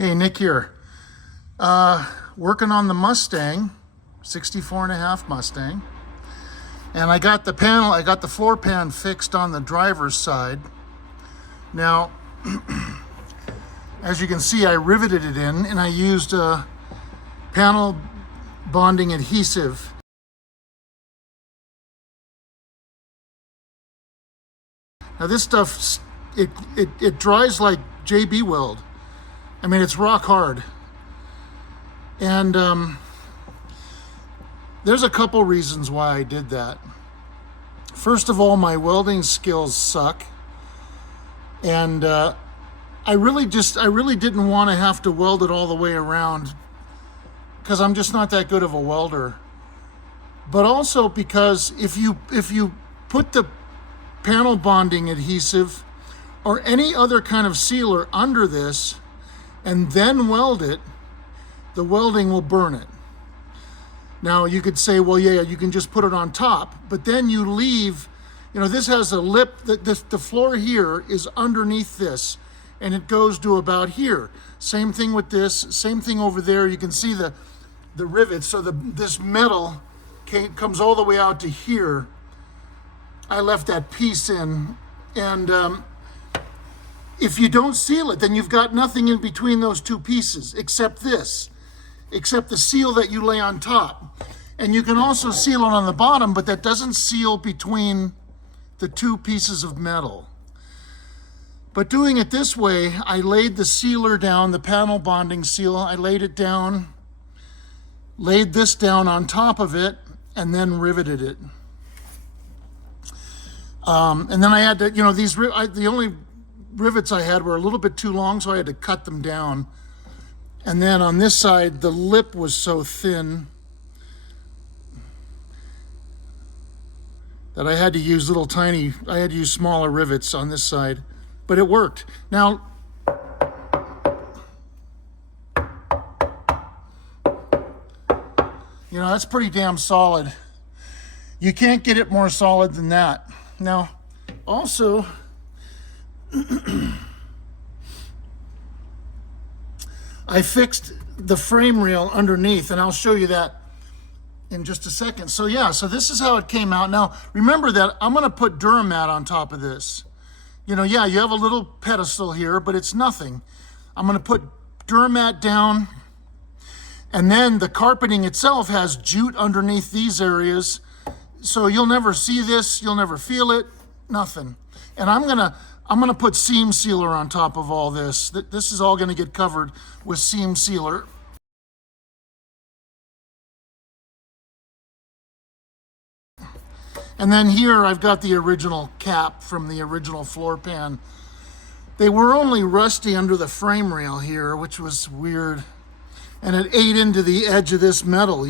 Hey, Nick here. Working on the Mustang, 64.5 Mustang. And I got the floor pan fixed on the driver's side. Now, as you can see, I riveted it in and I used panel bonding adhesive. Now this stuff, it dries like JB Weld. I mean, it's rock hard. And there's a couple reasons why I did that. First of all, my welding skills suck. And I really didn't want to have to weld it all the way around because I'm just not that good of a welder. But also because if you put the panel bonding adhesive or any other kind of sealer under this and then weld it, the welding will burn it. Now you could say, well, yeah, you can just put it on top, but then you leave, this has a lip, the floor here is underneath this, and it goes to about here. Same thing with this, same thing over there. You can see the rivets, so this metal comes all the way out to here. I left that piece in, and if you don't seal it, then you've got nothing in between those two pieces except the seal that you lay on top. And you can also seal it on the bottom, but that doesn't seal between the two pieces of metal. But doing it this way, I laid the sealer down, the panel bonding seal, I laid it down, laid this down on top of it, and then riveted it. And then I had to, the only rivets I had were a little bit too long, so I had to cut them down. And then on this side, the lip was so thin that I had to use smaller rivets on this side, but it worked. Now, that's pretty damn solid. You can't get it more solid than that. Now, also, I fixed the frame rail underneath, and I'll show you that in just a second. So yeah, so this is how it came out. Now, remember that I'm gonna put Duramat on top of this. Yeah, you have a little pedestal here, but it's nothing. I'm gonna put Duramat down, and then the carpeting itself has jute underneath these areas. So you'll never see this, you'll never feel it, nothing. And I'm gonna put seam sealer on top of all this. This is all gonna get covered with seam sealer. And then here I've got the original cap from the original floor pan. They were only rusty under the frame rail here, which was weird. And it ate into the edge of this metal,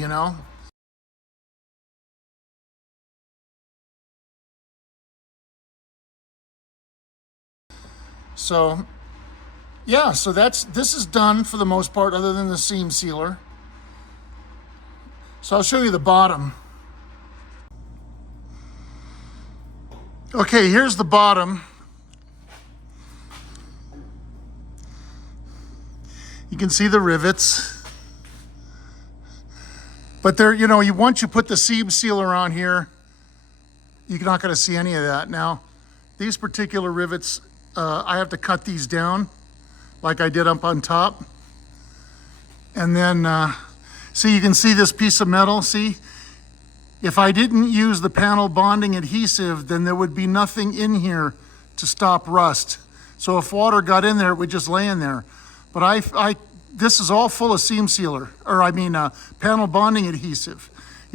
So, yeah, so this is done for the most part, other than the seam sealer. So I'll show you the bottom. Okay, here's the bottom. You can see the rivets. But there, once you put the seam sealer on here, you're not going to see any of that. Now, these particular rivets, I have to cut these down like I did up on top. And then, see, you can see this piece of metal, see? If I didn't use the panel bonding adhesive, then there would be nothing in here to stop rust. So if water got in there, it would just lay in there. But this is all full of seam sealer, panel bonding adhesive.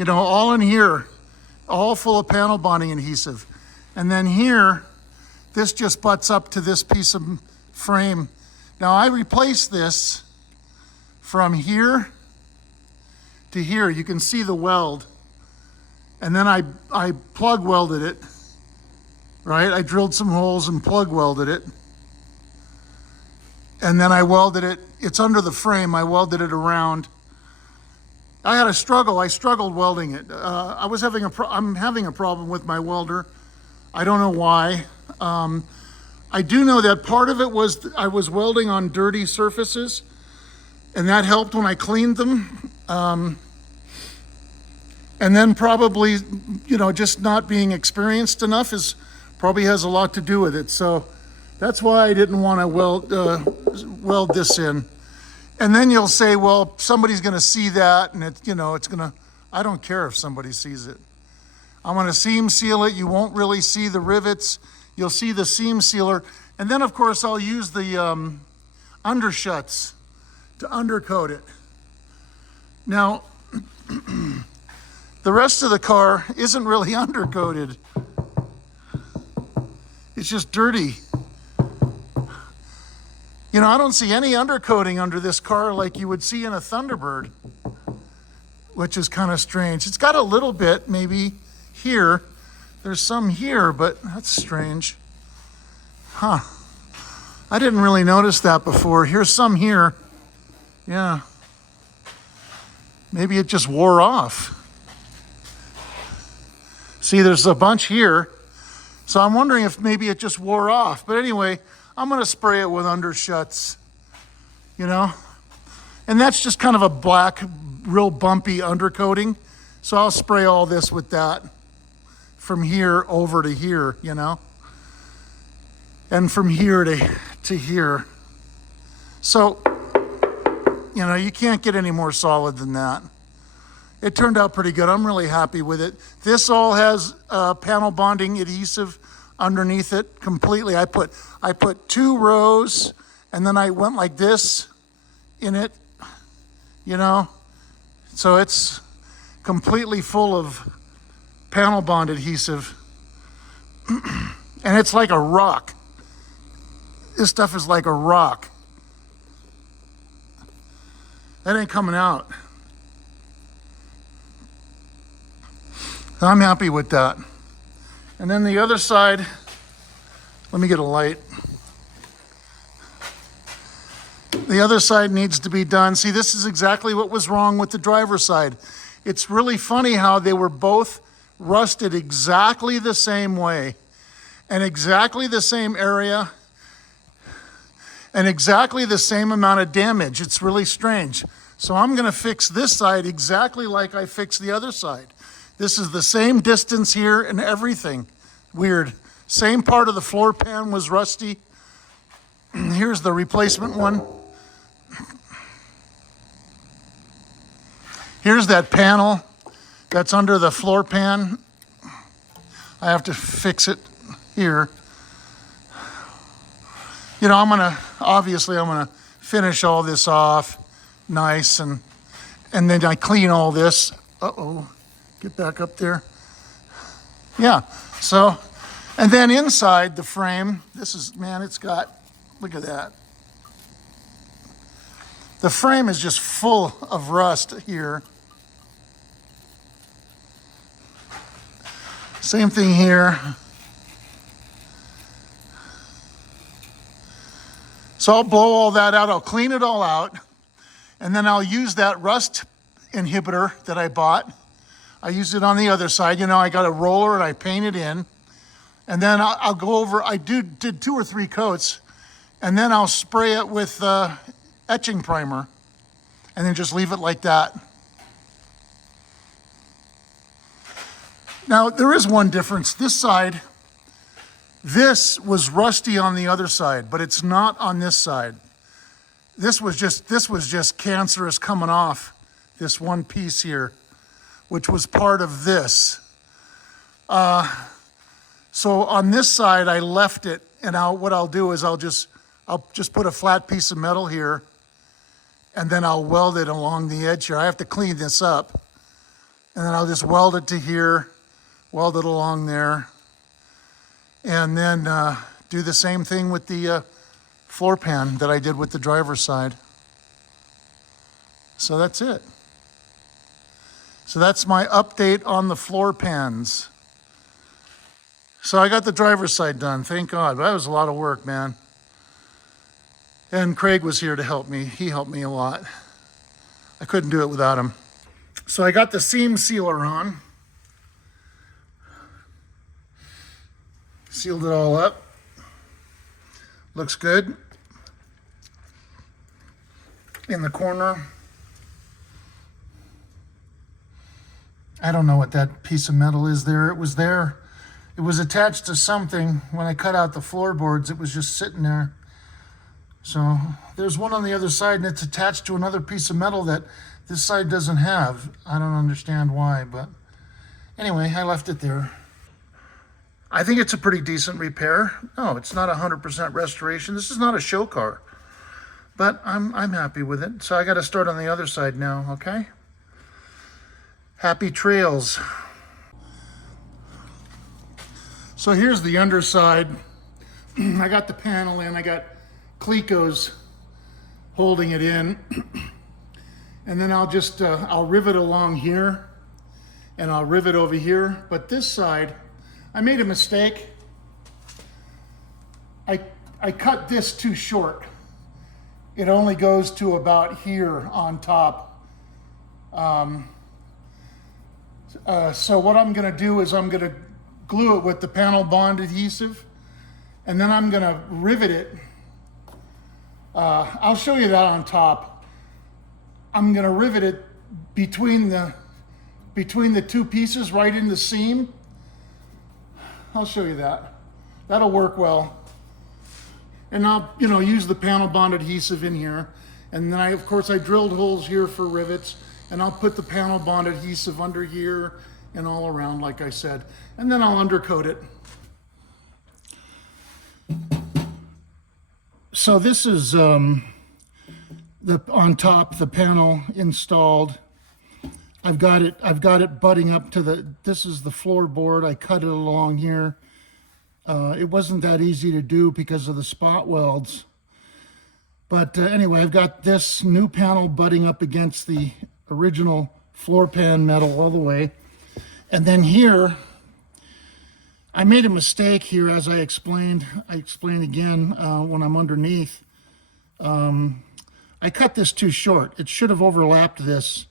All in here, all full of panel bonding adhesive. And then here, this just butts up to this piece of frame. Now I replaced this from here to here. You can see the weld. And then I plug welded it, right? I drilled some holes and plug welded it. And then I welded it, it's under the frame, I welded it around. I had a struggle, I struggled welding it. I'm having a problem with my welder. I don't know why. I do know that part of it was I was welding on dirty surfaces. and that helped when I cleaned them. And then probably, you know, just not being experienced enough probably has a lot to do with it. So that's why I didn't want to weld this in. And then you'll say, well, somebody's going to see that, and I don't care if somebody sees it. I'm going to seam seal it. You won't really see the rivets. You'll see the seam sealer. And then, of course, I'll use the undershuts to undercoat it. Now, the rest of the car isn't really undercoated. It's just dirty. You know, I don't see any undercoating under this car like you would see in a Thunderbird, which is kind of strange. It's got a little bit, maybe here. There's some here, but that's strange. Huh. I didn't really notice that before. Here's some here. Yeah. Maybe it just wore off. See, there's a bunch here. So I'm wondering if maybe it just wore off. But anyway, I'm going to spray it with undershuts, you know. And that's just kind of a black, real bumpy undercoating. So I'll spray all this with that from here over to here, you know. And from here to here. So, you know, you can't get any more solid than that. It turned out pretty good. I'm really happy with it. This all has panel bonding adhesive underneath it completely. I put 2 rows, and then I went like this in it, you know. So it's completely full of panel bond adhesive. And it's like a rock. This stuff is like a rock. That ain't coming out. I'm happy with that. And then the other side, let me get a light. The other side needs to be done. See, this is exactly what was wrong with the driver's side. It's really funny how they were both rusted exactly the same way and exactly the same area and exactly the same amount of damage. It's really strange. So I'm going to fix this side exactly like I fixed the other side. This is the same distance here and everything. Weird. Same part of the floor pan was rusty. Here's the replacement one. Here's that panel that's under the floor pan. I have to fix it here. You know, I'm gonna finish all this off nice, and then I clean all this. Uh-oh. Get back up there. Yeah, so, and then inside the frame, it's got, look at that. The frame is just full of rust here. Same thing here. So I'll blow all that out, I'll clean it all out, and then I'll use that rust inhibitor that I bought. I used it on the other side. You know, I got a roller and I paint it in. And then I'll go over, I did 2 or 3 coats, and then I'll spray it with etching primer, and then just leave it like that. Now, there is one difference. This side, this was rusty on the other side, but it's not on this side. This was just cancerous coming off this one piece here, which was part of this. So on this side, I left it, and what I'll do is I'll just put a flat piece of metal here, and then I'll weld it along the edge here. I have to clean this up, and then I'll just weld it to here, weld it along there, and then do the same thing with the floor pan that I did with the driver's side. So that's it. So that's my update on the floor pans. So I got the driver's side done, thank God. But that was a lot of work, man. And Craig was here to help me. He helped me a lot. I couldn't do it without him. So I got the seam sealer on. Sealed it all up. Looks good. in the corner. I don't know what that piece of metal is there. It was there. It was attached to something. When I cut out the floorboards, it was just sitting there. So there's one on the other side, and it's attached to another piece of metal that this side doesn't have. I don't understand why, but anyway, I left it there. I think it's a pretty decent repair. No, it's not 100% restoration. This is not a show car, but I'm happy with it. So I got to start on the other side now, okay? Happy trails. So here's the underside. I got the panel in. I got Clecos holding it in. And then I'll just, I'll rivet along here and I'll rivet over here. But this side, I made a mistake. I cut this too short. It only goes to about here on top. So what I'm gonna do is I'm gonna glue it with the panel bond adhesive, and then I'm gonna rivet it. I'll show you that on top. I'm gonna rivet it between the two pieces right in the seam. I'll show you that. That'll work well. And I'll, use the panel bond adhesive in here. And then of course I drilled holes here for rivets, and I'll put the panel bond adhesive under here and all around, like I said. And then I'll undercoat it. So this is on top, the panel installed. I've got it butting up to this is the floorboard. I cut it along here. It wasn't that easy to do because of the spot welds. But anyway, I've got this new panel butting up against the original floor pan metal all the way. And then here, I made a mistake here, as I explained. I explain again when I'm underneath. I cut this too short. It should have overlapped this.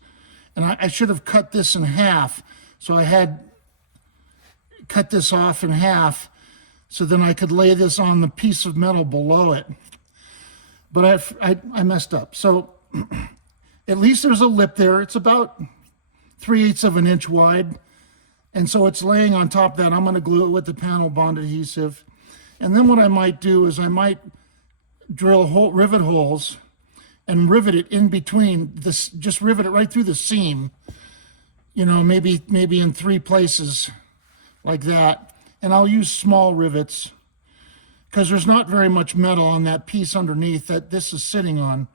And I should have cut this in half. So I had cut this off in half so then I could lay this on the piece of metal below it. But I messed up. So at least there's a lip there. It's about 3/8 of an inch wide. And so it's laying on top of that. I'm going to glue it with the panel bond adhesive. And then what I might do is I might drill rivet holes and rivet it in between this, just rivet it right through the seam, maybe in 3 places like that. And I'll use small rivets because there's not very much metal on that piece underneath that this is sitting on.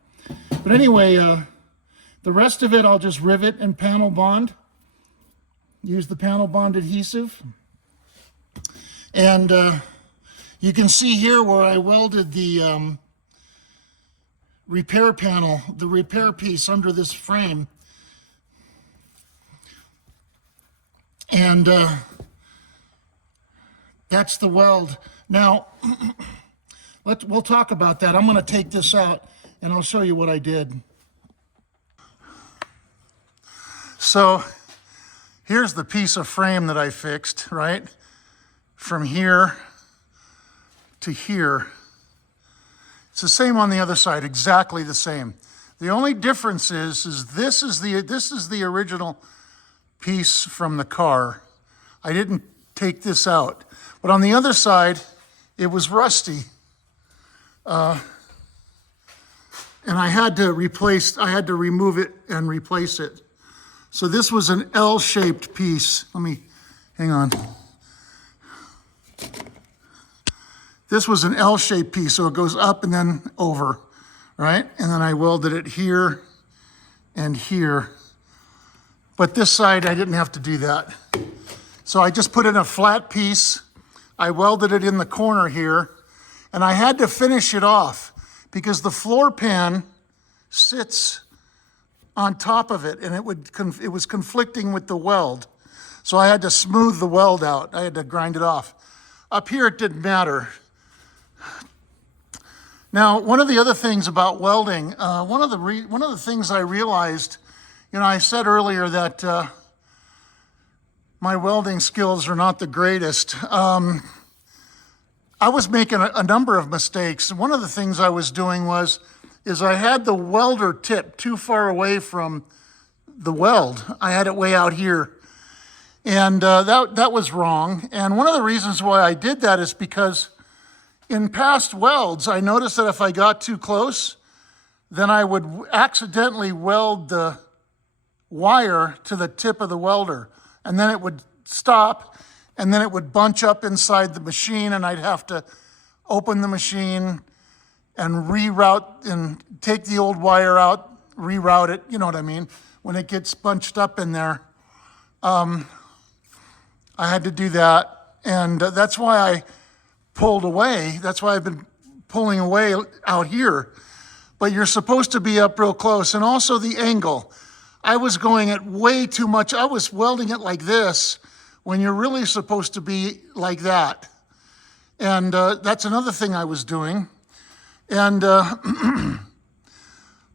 But anyway, the rest of it I'll just rivet and panel bond. Use the panel bond adhesive. And you can see here where I welded the repair panel, the repair piece under this frame. And that's the weld. Now, we'll talk about that. I'm going to take this out and I'll show you what I did. So here's the piece of frame that I fixed, right? From here to here. It's the same on the other side, exactly the same. The only difference is this is the original piece from the car. I didn't take this out. But on the other side, it was rusty. And I had to remove it and replace it. So this was an L-shaped piece. Hang on. This was an L-shaped piece, so it goes up and then over, right? And then I welded it here and here. But this side, I didn't have to do that. So I just put in a flat piece. I welded it in the corner here, and I had to finish it off because the floor pan sits on top of it, and it was conflicting with the weld. So I had to smooth the weld out. I had to grind it off. Up here, it didn't matter. Now, one of the other things about welding, one of the things I realized, I said earlier that my welding skills are not the greatest. I was making a number of mistakes. One of the things I was doing was, is I had the welder tip too far away from the weld. I had it way out here. And that was wrong. And one of the reasons why I did that is because in past welds, I noticed that if I got too close, then I would accidentally weld the wire to the tip of the welder. And then it would stop, and then it would bunch up inside the machine, and I'd have to open the machine and reroute and take the old wire out, reroute it, you know what I mean? When it gets bunched up in there, I had to do that, and that's why I pulled away. That's why I've been pulling away out here. But you're supposed to be up real close, and also the angle. I was going at way too much. I was welding it like this when you're really supposed to be like that. And that's another thing I was doing. And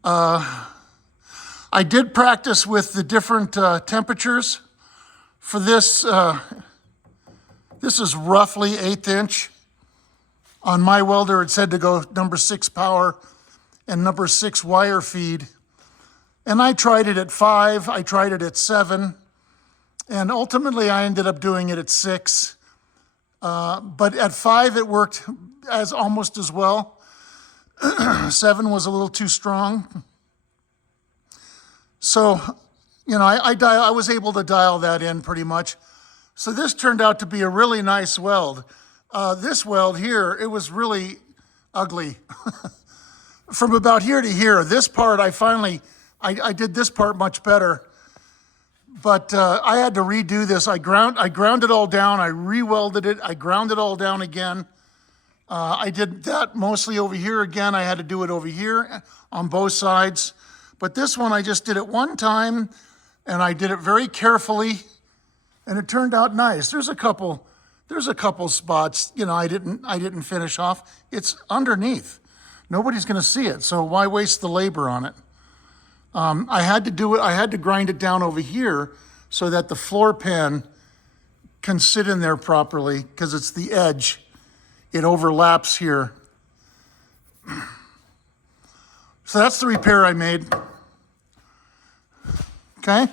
I did practice with the different temperatures. For this, this is roughly 1/8 inch. On my welder, it said to go number 6 power and number 6 wire feed. And I tried it at 5, I tried it at 7, and ultimately I ended up doing it at 6. But at 5, it worked almost as well. 7 was a little too strong. So, you know, I was able to dial that in pretty much. So this turned out to be a really nice weld. This weld here, it was really ugly. From about here to here, this part I did this part much better. But I had to redo this. I ground it all down, I re-welded it, I ground it all down again. I did that mostly over here again. I had to do it over here on both sides. But this one, I just did it one time, and I did it very carefully, and it turned out nice. There's a couple spots, you know, I didn't finish off. It's underneath. Nobody's going to see it, so why waste the labor on it? I had to grind it down over here so that the floor pan can sit in there properly, because it's the edge. It overlaps here. So that's the repair I made. Okay?